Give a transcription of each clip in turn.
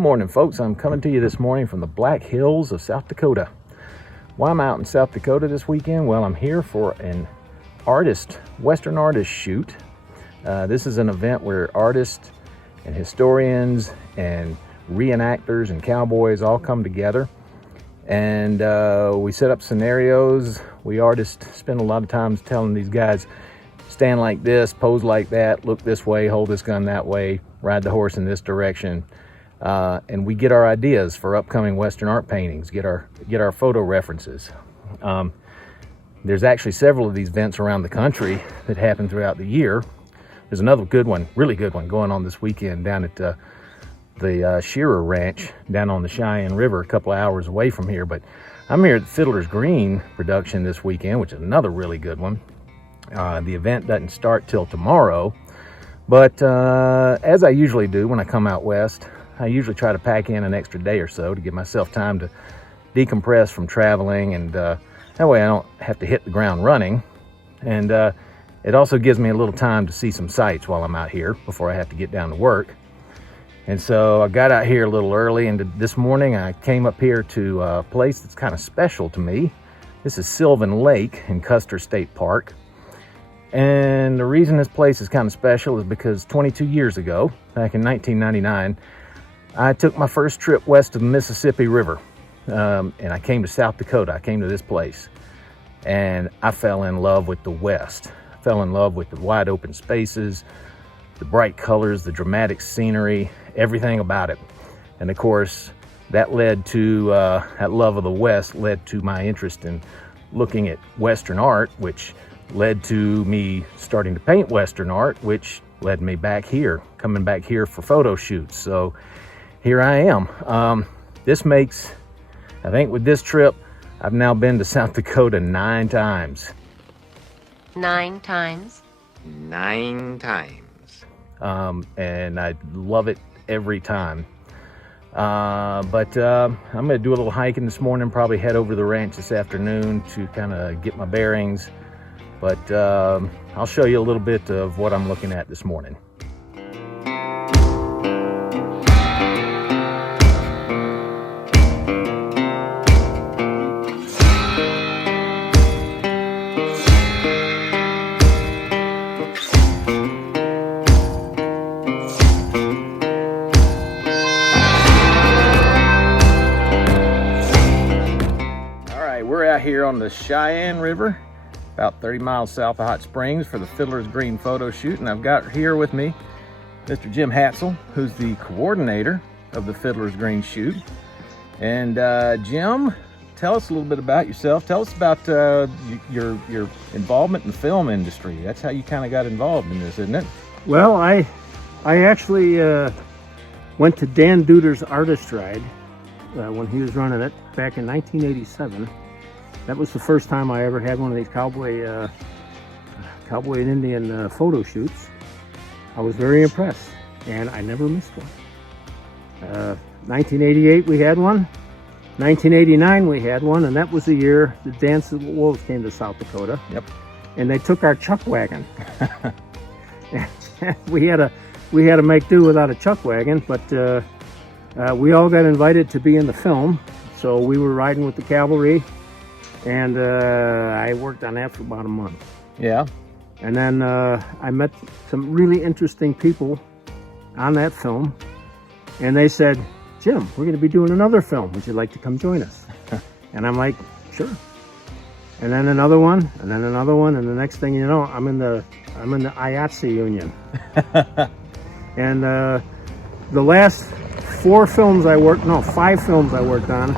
morning, folks. I'm coming to you this morning from the Black Hills of South Dakota. Why I'm out in South Dakota this weekend? Well, I'm here for an Western artist shoot. This is an event where artists and historians and reenactors and cowboys all come together. And we set up scenarios. We artists spend a lot of time telling these guys, stand like this, pose like that, look this way, hold this gun that way, ride the horse in this direction. And we get our ideas for upcoming Western art paintings, get our photo references. There's actually several of these events around the country that happen throughout the year. There's another good one, really good one, going on this weekend down at the Shearer Ranch down on the Cheyenne River, a couple of hours away from here. But I'm here at the Fiddler's Green production this weekend, which is another really good one. The event doesn't start till tomorrow, but as I usually do when I come out west, I usually try to pack in an extra day or so to give myself time to decompress from traveling, and that way I don't have to hit the ground running. And it also gives me a little time to see some sights while I'm out here before I have to get down to work. And so I got out here a little early, and this morning I came up here to a place that's kind of special to me. This is Sylvan Lake in Custer State Park. And the reason this place is kind of special is because 22 years ago, back in 1999, I took my first trip west of the Mississippi River, and I came to South Dakota. I came to this place, and I fell in love with the West. I fell in love with the wide open spaces, the bright colors, the dramatic scenery, everything about it. And of course, that led to, that love of the West led to my interest in looking at Western art, which led to me starting to paint Western art, which led me back here, coming back here for photo shoots. So here I am. This makes, I think with this trip, I've now been to South Dakota 9 times. 9 times? 9 times. And I love it every time. But I'm gonna do a little hiking this morning, probably head over to the ranch this afternoon to kind of get my bearings. But I'll show you a little bit of what I'm looking at this morning. All right, we're out here on the Cheyenne River, about 30 miles south of Hot Springs, for the Fiddler's Green photo shoot. And I've got here with me Mr. Jim Hatzel, who's the coordinator of the Fiddler's Green shoot. And Jim, tell us a little bit about yourself. Tell us about your involvement in the film industry. That's how you kind of got involved in this, isn't it? Well, I actually went to Dan Duder's Artist Ride when he was running it back in 1987. That was the first time I ever had one of these cowboy and Indian photo shoots. I was very impressed, and I never missed one. 1988 we had one. 1989 we had one, and that was the year the Dance of the Wolves came to South Dakota. Yep. And they took our chuck wagon. we had to make do without a chuck wagon, but we all got invited to be in the film, so we were riding with the cavalry. And I worked on that for about a month. Yeah. And then I met some really interesting people on that film. And they said, Jim, we're going to be doing another film. Would you like to come join us? And I'm like, sure. And then another one, and then another one. And the next thing you know, I'm in the IATSE union. And the last 5 films I worked on,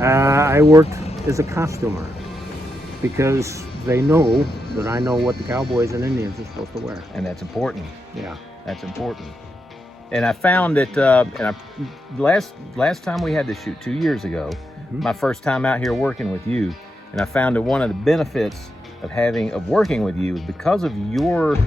I worked as a costumer, because they know that I know what the cowboys and Indians are supposed to wear. And that's important. Yeah. That's important. And I found that last time we had this shoot 2 years ago, my first time out here working with you, and I found that one of the benefits of working with you is because of your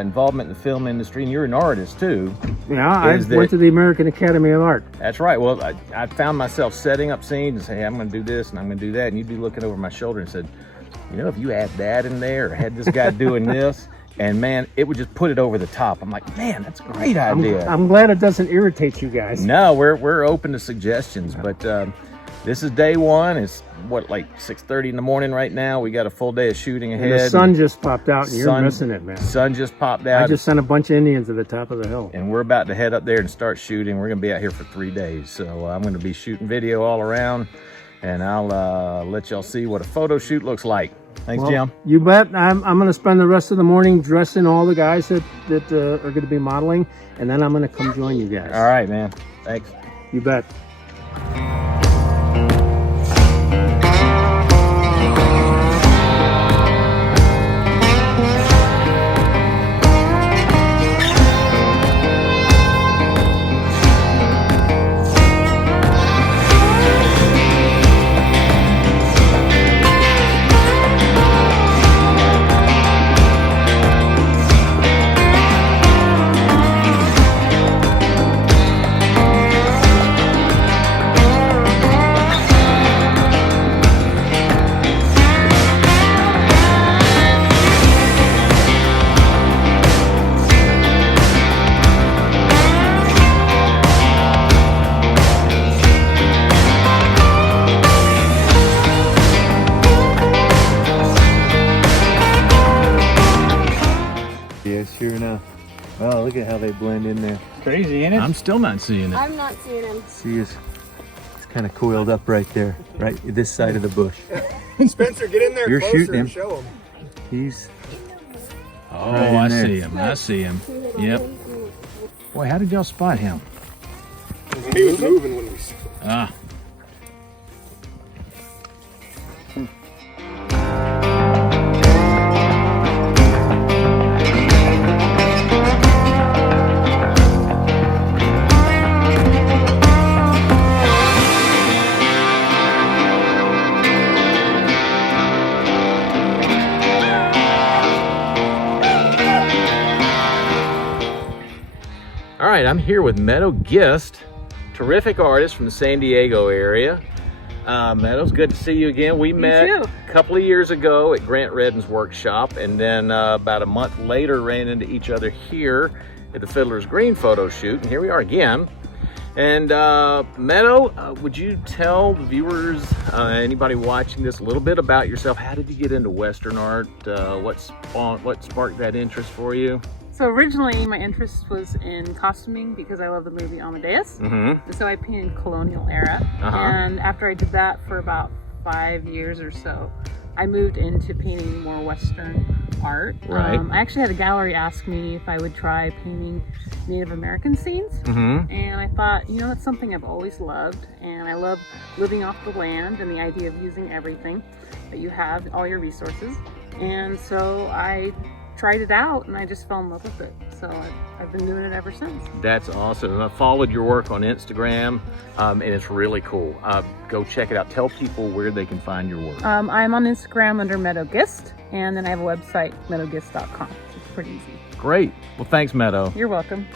involvement in the film industry, and you're an artist too. Yeah, I went to the American Academy of Art. That's right. Well, I found myself setting up scenes and say, hey, I'm going to do this and I'm going to do that, and you'd be looking over my shoulder and said, you know, if you had that in there, or had this guy doing this, and man, it would just put it over the top. I'm like, man, that's a great idea. I'm glad it doesn't irritate you guys. No, we're open to suggestions, but this is day one. It's what, like 6:30 in the morning right now. We got a full day of shooting ahead. And the sun just popped out, and you're missing it, man. Sun just popped out. I just sent a bunch of Indians to the top of the hill. And we're about to head up there and start shooting. We're gonna be out here for 3 days. So I'm gonna be shooting video all around, and I'll let y'all see what a photo shoot looks like. Thanks, Well, Jim. You bet. I'm going to spend the rest of the morning dressing all the guys that are going to be modeling, and then I'm going to come join you guys. All right, man. Thanks. You bet. Yeah, sure enough. Oh, look at how they blend in there. Crazy, ain't it? I'm still not seeing it. I'm not seeing him. See, it's kind of coiled up right there, right this side of the bush. Spencer, get in there You're closer shooting him. and show him. He's Oh, right in I there. see him. I see him. Yep. boy. How did y'all spot him? He was moving when we. Ah. All right, I'm here with Meadow Gist, terrific artist from the San Diego area. Meadows, good to see you again. We met a couple of years ago at Grant Redden's workshop, and then about a month later ran into each other here at the Fiddler's Green photo shoot, and here we are again. And Meadow, would you tell the viewers, anybody watching this, a little bit about yourself? How did you get into Western art? What sparked that interest for you? So originally my interest was in costuming because I love the movie Amadeus. Mm-hmm. And so I painted colonial era. And after I did that for about 5 years or so, I moved into painting more Western art. Right. I actually had a gallery ask me if I would try painting Native American scenes. Mm-hmm. And I thought, you know, that's something I've always loved. And I love living off the land and the idea of using everything that you have, all your resources. And so I tried it out and I just fell in love with it. So I've been doing it ever since. That's awesome. I followed your work on Instagram, and it's really cool. Go check it out. Tell people where they can find your work. I'm on Instagram under Meadow Gist, and then I have a website, meadowgist.com. It's pretty easy. Great. Well, thanks, Meadow. You're welcome.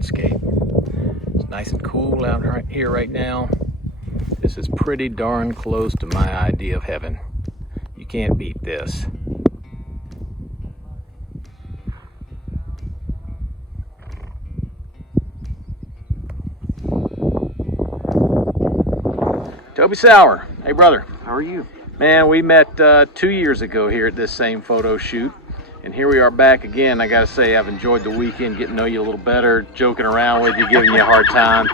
landscape. It's nice and cool out right here right now. This is pretty darn close to my idea of heaven. You can't beat this. Toby Sauer. Hey brother. How are you? Man, we met 2 years ago here at this same photo shoot, and here we are back again. I gotta say, I've enjoyed the weekend, getting to know you a little better, joking around with you, giving you a hard time.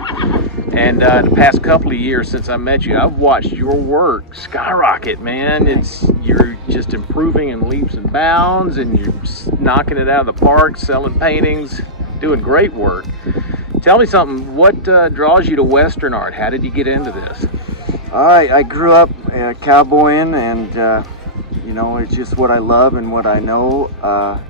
And the past couple of years since I met you, I've watched your work skyrocket, man. You're just improving in leaps and bounds, and you're knocking it out of the park, selling paintings, doing great work. Tell me something, what draws you to Western art? How did you get into this? I grew up cowboying, and you know, it's just what I love and what I know.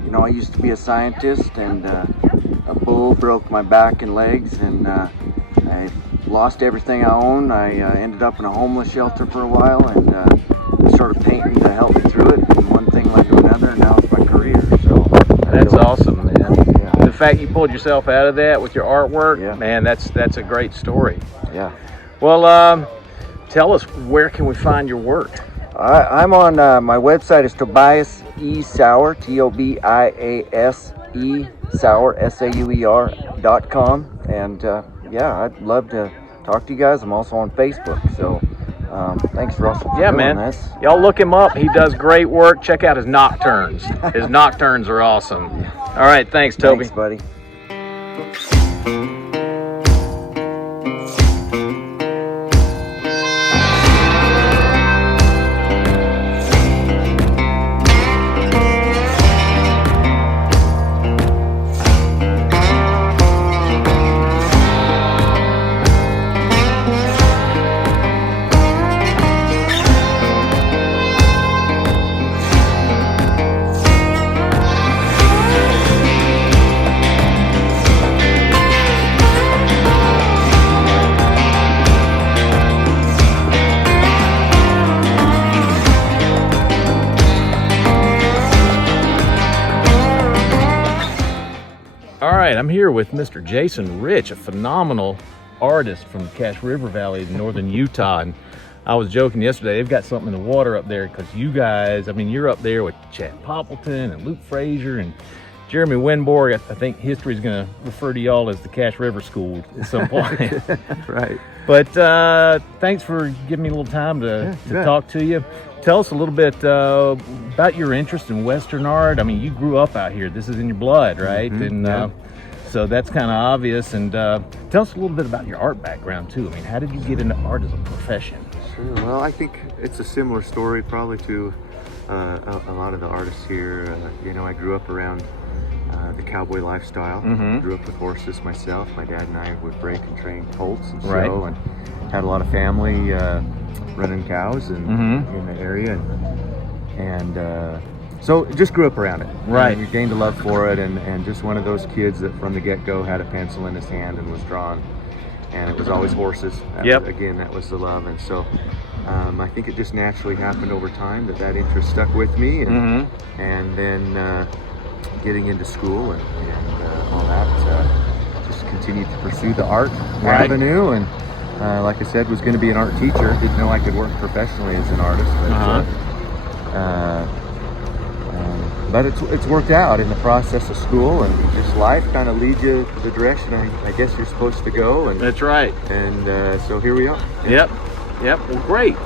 You know, I used to be a scientist, and a bull broke my back and legs, and I lost everything I owned. I ended up in a homeless shelter for a while, and I started painting to help me through it, and one thing led to another, and now it's my career. So that's awesome, man. Yeah. The fact you pulled yourself out of that with your artwork, Yeah. man, that's a great story. Yeah. Well, tell us, where can we find your work? I'm on my website is Tobias E. Sauer, TOBIASE Sauer, SAUER.com, and yeah, I'd love to talk to you guys. I'm also on Facebook, so thanks Russell for doing this. Y'all look him up. He does great work. Check out his nocturnes. His nocturnes are awesome. All right, thanks, Toby. Thanks, buddy. All right, I'm here with Mr. Jason Rich, a phenomenal artist from the Cache River Valley in northern Utah. And I was joking yesterday, they've got something in the water up there because you guys, I mean, you're up there with Chad Poppleton and Luke Frazier and Jeremy Winborg. I think history's going to refer to y'all as the Cache River School at some point. Right. But thanks for giving me a little time to talk to you. Tell us a little bit about your interest in Western art. I mean, you grew up out here. This is in your blood, right? Mm-hmm, And so that's kind of obvious. And tell us a little bit about your art background, too. I mean, how did you get into art as a profession? Sure. Well, I think it's a similar story probably to a lot of the artists here. You know, I grew up around the cowboy lifestyle. Mm-hmm. Grew up with horses myself. My dad and I would break and train colts and Right. show, and had a lot of family running cows and Mm-hmm. in the area, and so just grew up around it. Right. And you gained a love for it, and just one of those kids that from the get-go had a pencil in his hand and was drawing, and it was always horses. Yep. Again, that was the love, and so I think it just naturally happened over time that interest stuck with me, and Mm-hmm. and then getting into school and all that, just continued to pursue the art Right. avenue, and like I said, was going to be an art teacher. Didn't know I could work professionally as an artist, but it's worked out in the process of school, and just life kind of leads you the direction I guess you're supposed to go, and That's right. so here we are. Yep. Well, great.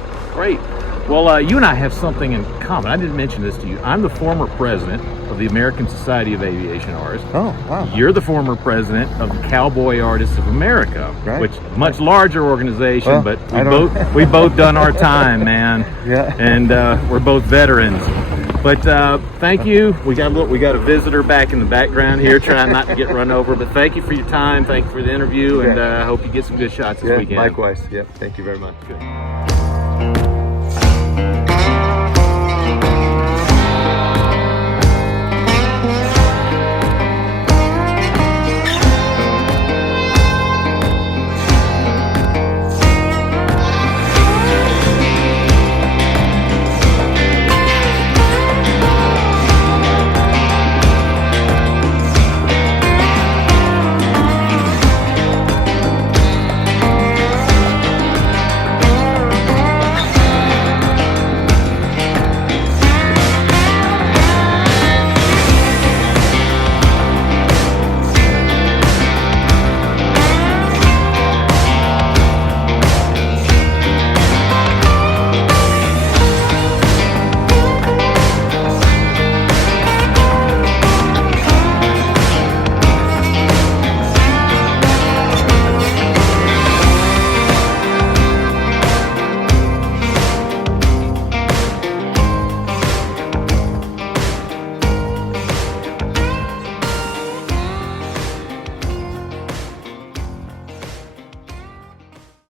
Well, you and I have something in common. I didn't mention this to you. I'm the former president of the American Society of Aviation Artists. Oh, wow. You're the former president of the Cowboy Artists of America, Right. which much larger organization, Well, but I don't- we both done our time, man. Yeah. And we're both veterans. But thank you. We got a visitor back in the background here, trying not to get run over. But thank you for your time. Thank you for the interview, and I hope you get some good shots this Yeah, weekend. likewise. Yep. Thank you very much. Good.